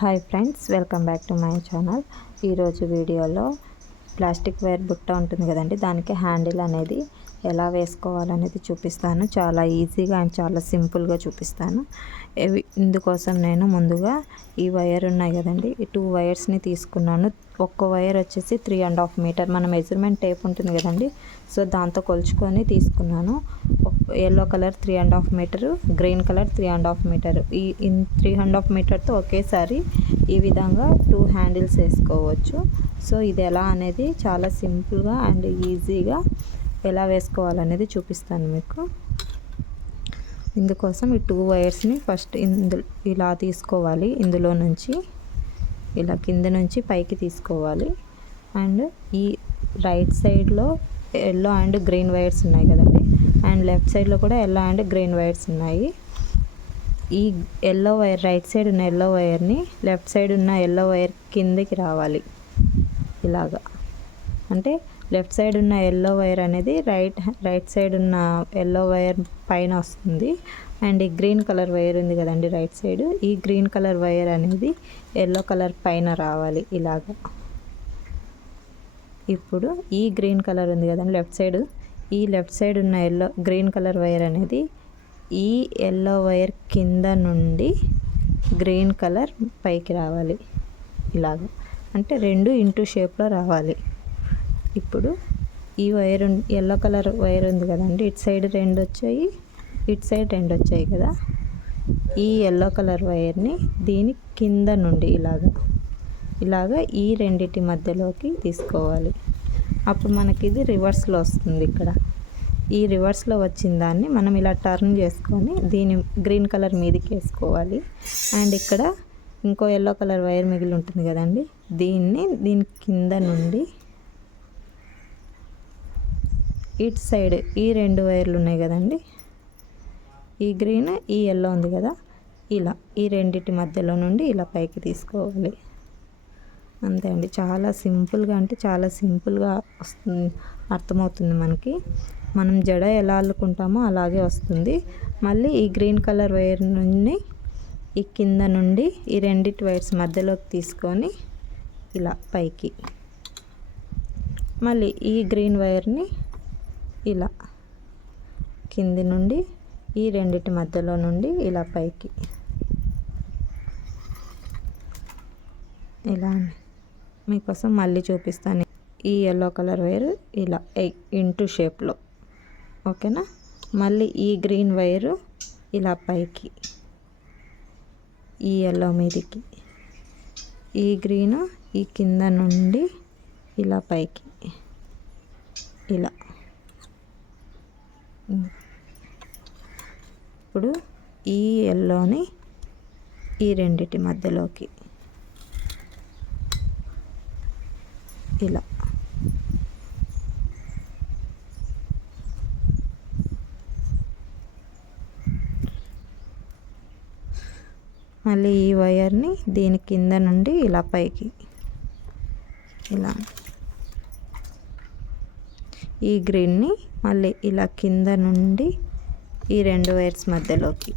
Hi friends welcome back to my channel. ఈరోజు వీడియోలో plastic wire బుట్ట ఉంటుంది కదండి దానికి హ్యాండిల్ అనేది ఎలా వేసుకోవాలనేది చూపిస్తాను. చాలా ఈజీగా అండ్ చాలా సింపుల్గా చూపిస్తాను. ఇవి ఇందుకోసం నేను ముందుగా ఈ వైర్ ఉన్నాయి కదండి ఈ టూ వైర్స్ని తీసుకున్నాను. ఒక్క వైర్ వచ్చేసి త్రీ అండ్ హాఫ్ మీటర్. మన మెజర్మెంట్ టేప్ ఉంటుంది కదండి సో దాంతో కొలుచుకొని తీసుకున్నాను. Yellow colour three and half metre green colour three and half metre. ఈ ఇన్ త్రీ అండ్ హాఫ్ మీటర్తో ఒకేసారి ఈ విధంగా టూ హ్యాండిల్స్ వేసుకోవచ్చు. సో ఇది ఎలా అనేది చాలా సింపుల్గా అండ్ ఈజీగా ఎలా వేసుకోవాలనేది చూపిస్తాను మీకు. ఇందుకోసం ఈ టూ వైర్స్ని ఫస్ట్ ఇందు ఇలా తీసుకోవాలి. ఇందులో నుంచి ఇలా కింద నుంచి పైకి తీసుకోవాలి. అండ్ ఈ రైట్ సైడ్లో ఎల్లో అండ్ గ్రీన్ వైర్స్ ఉన్నాయి కదండి. అండ్ లెఫ్ట్ సైడ్లో కూడా ఎల్లో అండ్ గ్రీన్ వైర్స్ ఉన్నాయి. ఈ ఎల్లో వైర్ రైట్ సైడ్ ఉన్న ఎల్లో వైర్ని లెఫ్ట్ సైడ్ ఉన్న ఎల్లో వైర్ కిందకి రావాలి. ఇలాగా. అంటే లెఫ్ట్ సైడ్ ఉన్న ఎల్లో వైర్ అనేది రైట్ రైట్ సైడ్ ఉన్న ఎల్లో వైర్ పైన వస్తుంది. అండ్ ఈ గ్రీన్ కలర్ వైర్ ఉంది కదండి రైట్ సైడ్ ఈ గ్రీన్ కలర్ వైర్ అనేది ఎల్లో కలర్ పైన రావాలి ఇలాగా. ఇప్పుడు ఈ గ్రీన్ కలర్ ఉంది కదండి లెఫ్ట్ సైడ్ ఈ లెఫ్ట్ సైడ్ ఉన్న ఎల్లో గ్రీన్ కలర్ వైర్ అనేది ఈ ఎల్లో వైర్ కింద నుండి గ్రీన్ కలర్ పైకి రావాలి. ఇలాగ. అంటే రెండు ఇంటూ షేప్లో రావాలి. ఇప్పుడు ఈ వైర్ ఎల్లో కలర్ వైర్ ఉంది కదండి ఇటు సైడ్ రెండు వచ్చాయి ఇటు సైడ్ రెండు వచ్చాయి కదా. ఈ ఎల్లో కలర్ వైర్ని దీని కింద నుండి ఇలాగా ఇలాగా ఈ రెండిటి మధ్యలోకి తీసుకోవాలి. అప్పుడు మనకి ఇది రివర్స్లో వస్తుంది ఇక్కడ. ఈ రివర్స్లో వచ్చిన దాన్ని మనం ఇలా టర్న్ చేసుకొని దీని గ్రీన్ కలర్ మీదకి వేసుకోవాలి. అండ్ ఇక్కడ ఇంకో ఎల్లో కలర్ వైర్ మిగిలి ఉంటుంది కదండి దీన్ని దీని కింద నుండి ఇటు సైడ్ ఈ రెండు వైర్లు ఉన్నాయి కదండి. ఈ గ్రీన్ ఈ ఎల్లో ఉంది కదా. ఇలా ఈ రెండింటి మధ్యలో నుండి ఇలా పైకి తీసుకోవాలి. అంతే అండి. చాలా సింపుల్గా అంటే చాలా సింపుల్గా వస్తుంది అర్థమవుతుంది మనకి. మనం జడ ఎలా అల్లుకుంటామో అలాగే వస్తుంది. మళ్ళీ ఈ గ్రీన్ కలర్ వైర్ నుండి ఈ కింద నుండి ఈ రెండిటి వైర్స్ మధ్యలోకి తీసుకొని ఇలా పైకి. మళ్ళీ ఈ గ్రీన్ వైర్ని ఇలా కింది నుండి ఈ రెండిటి మధ్యలో నుండి ఇలా పైకి. ఇలా మీకోసం మళ్ళీ చూపిస్తాను. ఈ ఎల్లో కలర్ వైర్ ఇలా ఇంటూ షేప్లో ఓకేనా? మళ్ళీ ఈ గ్రీన్ వైరు ఇలా పైకి. ఈ ఎల్లో మీదికి. ఈ గ్రీన్ ఈ కింద నుండి ఇలా పైకి. ఇలా. ఇప్పుడు ఈ ఎల్లోని ఈ రెండిటి మధ్యలోకి ఇలా. మళ్ళీ ఈ వైర్ని దీని కింద నుండి ఇలా పైకి. ఇలా. ఈ గ్రీన్ని మళ్ళీ ఇలా కింద నుండి ఈ రెండు వైర్స్ మధ్యలోకి.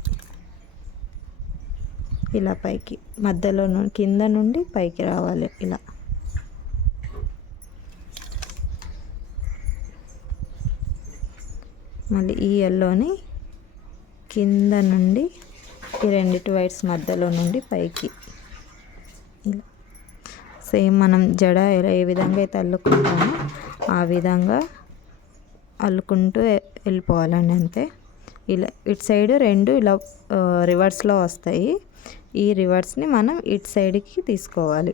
ఇలా పైకి మధ్యలో కింద నుండి పైకి రావాలి ఇలా. మళ్ళీ ఈ ఎల్లోని కింద నుండి ఈ రెండిటి వైర్స్ మధ్యలో నుండి పైకి. ఇలా. సేమ్ మనం జడ ఏ విధంగా అయితే అల్లుకుంటామో ఆ విధంగా అల్లుకుంటూ వెళ్ళిపోవాలండి అంతే. ఇలా ఇటు సైడ్ రెండు ఇలా రివర్స్లో వస్తాయి. ఈ రివర్స్ని మనం ఇటు సైడ్కి తీసుకోవాలి.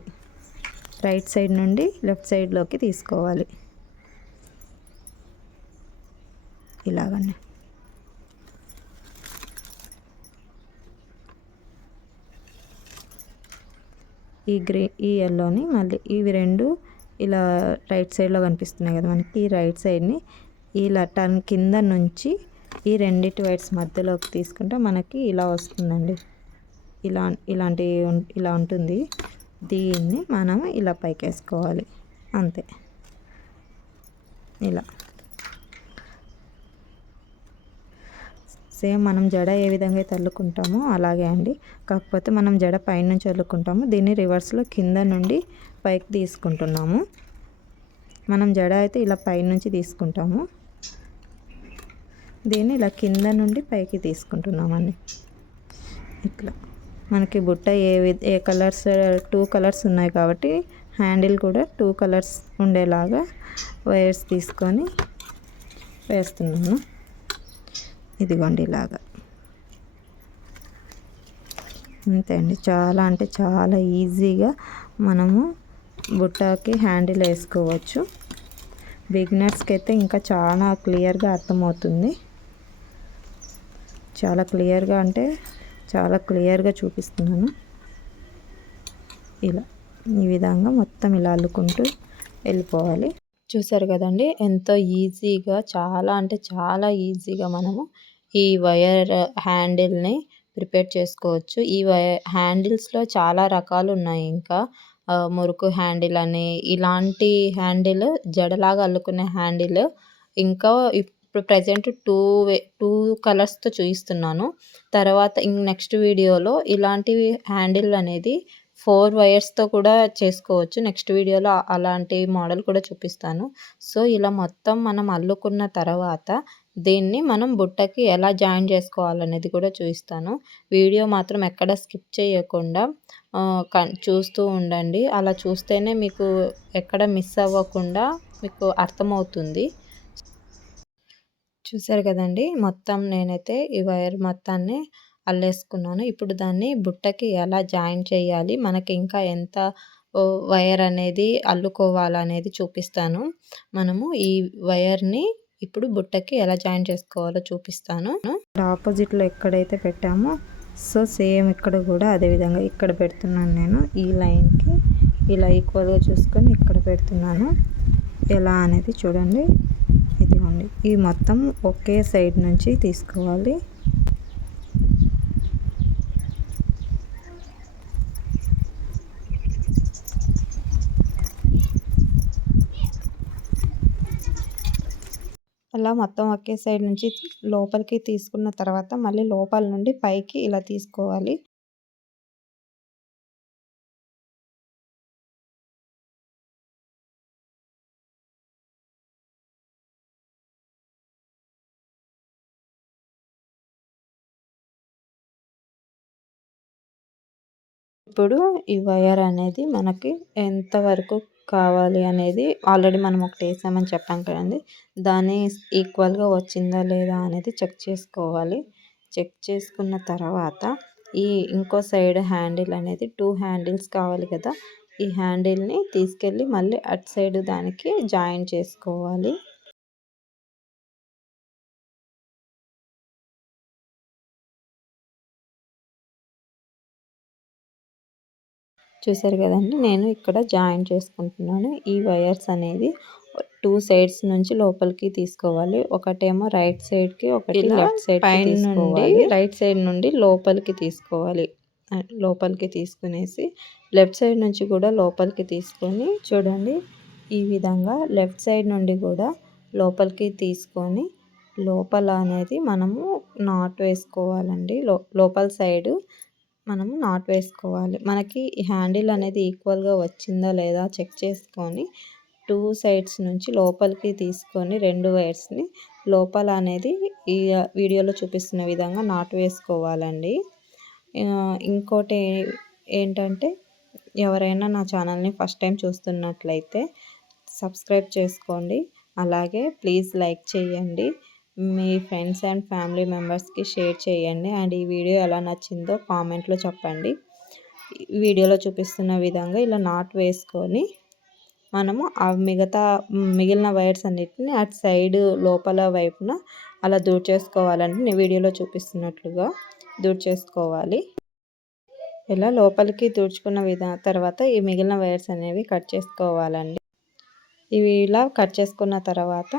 రైట్ సైడ్ నుండి లెఫ్ట్ సైడ్లోకి తీసుకోవాలి. ఇలాగండి. ఈ గ్రీ ఈ ఎల్లోని మళ్ళీ ఇవి రెండు ఇలా రైట్ సైడ్లో కనిపిస్తున్నాయి కదా మనకి. ఈ రైట్ సైడ్ని ఇలా టర్న్ కింద నుంచి ఈ రెండిటి వైట్స్ మధ్యలోకి తీసుకుంటే మనకి ఇలా వస్తుందండి. ఇలా ఇలాంటి ఇలా ఉంటుంది. దీన్ని మనం ఇలా పైకి వేసుకోవాలి అంతే. ఇలా. సేమ్ మనం జడ ఏ విధంగా అయితే అల్లుకుంటామో అలాగే అండి. కాకపోతే మనం జడ పైనుంచి అల్లుకుంటాము దీన్ని రివర్స్లో కింద నుండి పైకి తీసుకుంటున్నాము. మనం జడ అయితే ఇలా పైనుంచి తీసుకుంటాము. దీన్ని ఇలా కింద నుండి పైకి తీసుకుంటున్నామండి. ఇట్లా. మనకి బుట్ట ఏ ఏ కలర్స్ టూ కలర్స్ ఉన్నాయి కాబట్టి హ్యాండిల్ కూడా టూ కలర్స్ ఉండేలాగా వైర్స్ తీసుకొని వేస్తున్నాను. ఇదిగోండి ఇలాగా. అంతే అండి. చాలా అంటే చాలా ఈజీగా మనము బుట్టకి హ్యాండిల్ వేసుకోవచ్చు. బిగినర్స్కి అయితే ఇంకా చాలా క్లియర్గా అర్థమవుతుంది. చాలా క్లియర్గా అంటే చాలా క్లియర్గా చూపిస్తున్నాను. ఇలా ఈ విధంగా మొత్తం ఇలా అల్లుకుంటూ వెళ్ళిపోవాలి. చూసారు కదండి ఎంతో ఈజీగా చాలా అంటే చాలా ఈజీగా మనము ఈ వైర్ హ్యాండిల్ని ప్రిపేర్ చేసుకోవచ్చు. ఈ వైర్ హ్యాండిల్స్లో చాలా రకాలు ఉన్నాయి. ఇంకా మురుకు హ్యాండిల్ అని ఇలాంటి హ్యాండిల్ జడలాగా అల్లుకునే హ్యాండిల్ ఇంకా ఇప్పుడు ప్రజెంట్ టూ వే టూ కలర్స్తో చూపిస్తున్నాను తర్వాత ఇంక నెక్స్ట్ వీడియోలో ఇలాంటివి హ్యాండిల్ అనేది ఫోర్ వైర్స్తో కూడా చేసుకోవచ్చు. నెక్స్ట్ వీడియోలో అలాంటి మోడల్ కూడా చూపిస్తాను. సో ఇలా మొత్తం మనం అల్లుకున్న తర్వాత దీన్ని మనం బుట్టకి ఎలా జాయిన్ చేసుకోవాలనేది కూడా చూపిస్తాను వీడియో మాత్రం ఎక్కడ స్కిప్ చేయకుండా చూస్తూ ఉండండి. అలా చూస్తేనే మీకు ఎక్కడ మిస్ అవ్వకుండా మీకు అర్థమవుతుంది. చూసారు కదండి! మొత్తం నేనైతే ఈ వైర్ మొత్తాన్ని అల్లేసుకున్నాను. ఇప్పుడు దాన్ని బుట్టకి ఎలా జాయిన్ చేయాలి మనకి ఇంకా ఎంత వైర్ అనేది అల్లుకోవాలనేది చూపిస్తాను. మనము ఈ వైర్ని ఇప్పుడు బుట్టకి ఎలా జాయిన్ చేసుకోవాలో చూపిస్తాను. ఆపోజిట్లో ఎక్కడైతే పెట్టామో సో సేమ్ ఇక్కడ కూడా అదేవిధంగా ఇక్కడ పెడుతున్నాను నేను. ఈ లైన్కి ఇలా ఈక్వల్గా చూసుకొని ఇక్కడ పెడుతున్నాను. ఎలా అనేది చూడండి. ఇదిగోండి. ఈ మొత్తం ఒకే సైడ్ నుంచి తీసుకోవాలి. అలా మొత్తం ఒకే సైడ్ నుంచి లోపలికి తీసుకున్న తర్వాత మళ్ళీ లోపల నుండి పైకి ఇలా తీసుకోవాలి. ఇప్పుడు ఈ వైర్ అనేది మనకి ఎంతవరకు కావాలి అనేది ఆల్రెడీ మనం ఒకటి వేసామని చెప్పాం కదండి. దాన్ని ఈక్వల్గా వచ్చిందా లేదా అనేది చెక్ చేసుకోవాలి. చెక్ చేసుకున్న తర్వాత ఈ ఇంకో సైడ్ హ్యాండిల్ అనేది టూ హ్యాండిల్స్ కావాలి కదా. ఈ హ్యాండిల్ని తీసుకెళ్ళి మళ్ళీ అటు సైడ్ దానికి జాయిన్ చేసుకోవాలి. చూసారు కదండి నేను ఇక్కడ జాయిన్ చేసుకుంటున్నాను. ఈ వైర్స్ అనేది టూ సైడ్స్ నుంచి లోపలికి తీసుకోవాలి. ఒకటేమో రైట్ సైడ్కి ఒకటి లెఫ్ట్ సైడ్ పైన నుండి రైట్ సైడ్ నుండి లోపలికి తీసుకోవాలి. లోపలికి తీసుకునేసి లెఫ్ట్ సైడ్ నుంచి కూడా లోపలికి తీసుకొని చూడండి ఈ విధంగా లెఫ్ట్ సైడ్ నుండి కూడా లోపలికి తీసుకొని లోపల అనేది మనము నాట్ వేసుకోవాలండి. లో లోపల సైడు మనము నాట్ వేసుకోవాలి. మనకి హ్యాండిల్ అనేది ఈక్వల్గా వచ్చిందా లేదా చెక్ చేసుకొని టూ సైడ్స్ నుంచి లోపలికి తీసుకొని రెండు వైర్స్ని లోపల అనేది ఈ వీడియోలో చూపిస్తున్న విధంగా నాట్ వేసుకోవాలండి. ఇంకోటి ఏంటంటే ఎవరైనా నా ఛానల్ని ఫస్ట్ టైం చూస్తున్నట్లయితే సబ్స్క్రైబ్ చేసుకోండి. అలాగే ప్లీజ్ లైక్ చేయండి. మీ ఫ్రెండ్స్ అండ్ ఫ్యామిలీ మెంబర్స్కి షేర్ చేయండి. అండ్ ఈ వీడియో ఎలా నచ్చిందో కామెంట్లో చెప్పండి. వీడియోలో చూపిస్తున్న విధంగా ఇలా నాట్ వేసుకొని మనము ఆ మిగతా మిగిలిన వైర్స్ అన్నిటిని అటు సైడ్ లోపల వైపున అలా దూర్ చేసుకోవాలంటే నేను వీడియోలో చూపిస్తున్నట్లుగా దూర్ చేసుకోవాలి. ఇలా లోపలికి దూర్చుకున్న విధా తర్వాత ఈ మిగిలిన వైర్స్ అనేవి కట్ చేసుకోవాలండి. ఇవి ఇలా కట్ చేసుకున్న తర్వాత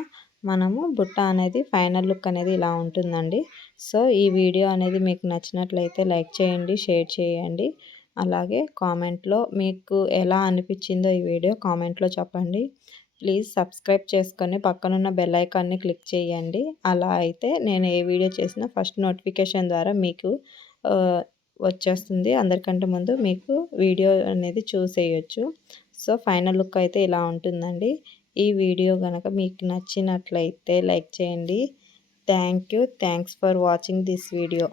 మనము బుట్ట అనేది ఫైనల్ లుక్ అనేది ఇలా ఉంటుందండి. సో ఈ వీడియో అనేది మీకు నచ్చినట్లయితే లైక్ చేయండి షేర్ చేయండి. అలాగే కామెంట్లో మీకు ఎలా అనిపించిందో ఈ వీడియో కామెంట్లో చెప్పండి. ప్లీజ్ సబ్స్క్రైబ్ చేసుకొని పక్కనున్న బెల్ ఐకాన్ని క్లిక్ చేయండి. అలా అయితే నేను ఏ వీడియో చేసినా ఫస్ట్ నోటిఫికేషన్ ద్వారా మీకు వచ్చేస్తుంది. అందరికంటే ముందు మీకు వీడియో అనేది చూసేయచ్చు. సో ఫైనల్ లుక్ అయితే ఇలా ఉంటుందండి. ఈ వీడియో కనుక మీకు నచ్చినట్లయితే లైక్ చేయండి. Thank you. Thanks for watching this video.